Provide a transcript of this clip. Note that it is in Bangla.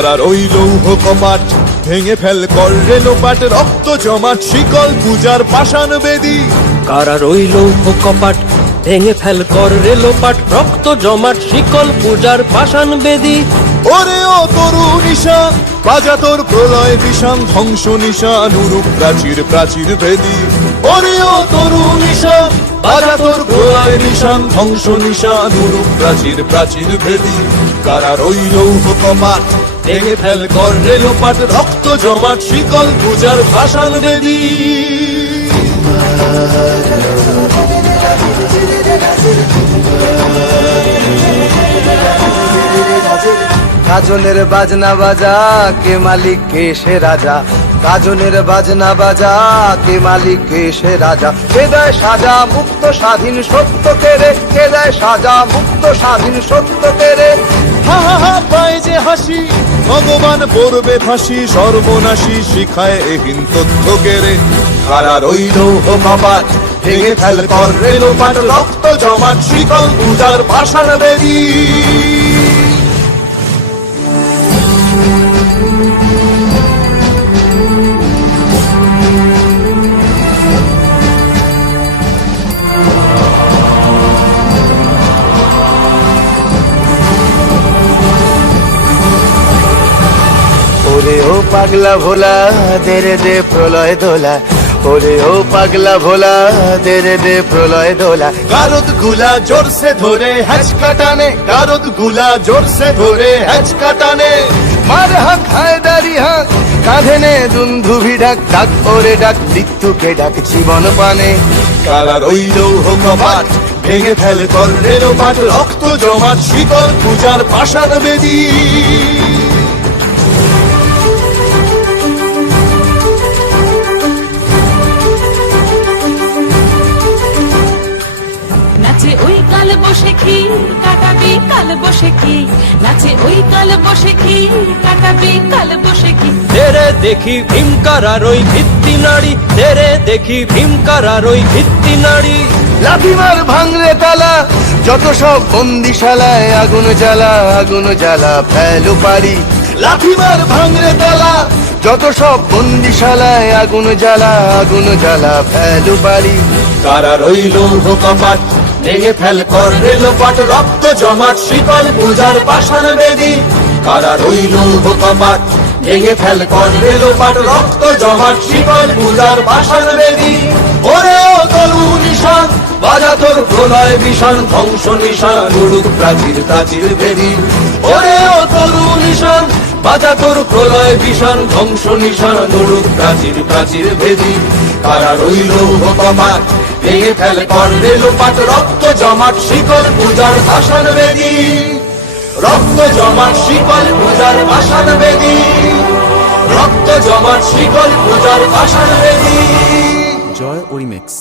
কারার ওই লৌহ কপাট ভেঙে ফেল কর রে লোপাট, রক্ত জমাট শিকল পূজার পাষাণ বেদী। কারার ওই লৌহ কপাট ভেঙে ফেল কর রে লোপাট, রক্ত জমাট শিকল পূজার পাষাণ বেদী। ওরে ও তরু নিশান বাজা তোর প্রলয় বিষান, ধ্বংস নিশান উরুপ প্রাচীর প্রাচীর ভেদী। ওরে ও তরু নিশান বাজা তোর প্রলয় নিশান, ধ্বংস নিশান উরুপ প্রাচীর প্রাচীর ভেদী। কারার ওই লৌহ কপাট ভেঙে ফেল কর রে লোপাট, রক্ত জমাট শিকল পূজার পাষাণ বেদী। গাজনের বাজনা বাজা কে মালিক কে সে রাজা, গাজনের বাজনা বাজা কে মালিক কে সে রাজা। কে দেয় সাজা মুক্ত স্বাধীন সত্য কেড়ে, কে দেয় সাজা মুক্ত স্বাধীন সত্য কেড়ে। হা হা হা পায় যে হাসি ভগবান পড়বে ফাঁসি, সর্বনাশী শিখায় এহীন তথ্য কেড়ে। কারার ওই লৌহ কপাট ভেঙে ফেল কর রে লোপাট, রক্ত জমাট শিকল পূজার পাষাণ বেদী। ওরে ও পাগলা ভোলা দে রে দে প্রলয় দোলা, ওরে ও পাগলা ভোলা দে রে দে প্রলয় দোলা। গারদ গুলা জোরসে ধরে হ্যাচকা টানে, গারদ গুলা জোরসে ধরে হ্যাচকা টানে। মার হাক হায়দারি হাক কাঁধে নে দুন্ধুভি ডাক, ডাক ওরে ডাক মৃত্যুকে ডাক জীবন পানে। কারার ওই লৌহ কপাট ভেঙে ফেল কর রে লোপাট, রক্ত জমাট শিকল পূজার পাষাণ বেদী। নাচে ওই কাল বসে কি কাটাবি কাল বসে কি, নাচে ওই কাল বসে কি কাটাবি কাল বসে কি। তেরে দেখি ভীমকারার ওই ভিত্তি নাড়ি, তেরে দেখি ভীমকারার ওই ভিত্তি নাড়ি। লাথিমার ভাঙরে তালা যত সব বন্দিশালায়, আগুন জ্বালা আগুন জ্বালা ফেলু পারি। লাঠিমার ভাঙরে তালা যত সব বন্দিশালায়, আগুন জ্বালা আগুন জ্বালা ফেলু পারি। কারার ওই লৌহ কপাট ভেঙে ফেল কর রে লোপাট, রক্ত জমাট শিকল পূজার পাষাণ বেদী। কারার ওই লৌহ কপাট ভেঙে ফেল কর রে লোপাট, রক্ত জমাট শিকল পূজার পাষাণ বেদী। ওরে ও তরু নিশান বাজা তোর প্রলয় বিষান, ধ্বংস নিশান উড়ুক প্রাচীর প্রাচীর ভেদী। ওরে ও তরু নিশান বাজা তোর প্রলয় বিষান, ধ্বংস নিশান উড়ুক প্রাচীর প্রাচীর ভেদী। কারার ওই লৌহ কপাট ভেঙে ফেল কর রে লোপাট, রক্ত জমাট শিকল পূজার পাষাণ বেদী। রক্ত জমাট শিকল পূজার পাষাণ বেদী, রক্ত জমাট শিকল পূজার পাষাণ বেদী। জয় ওরিমেক্স।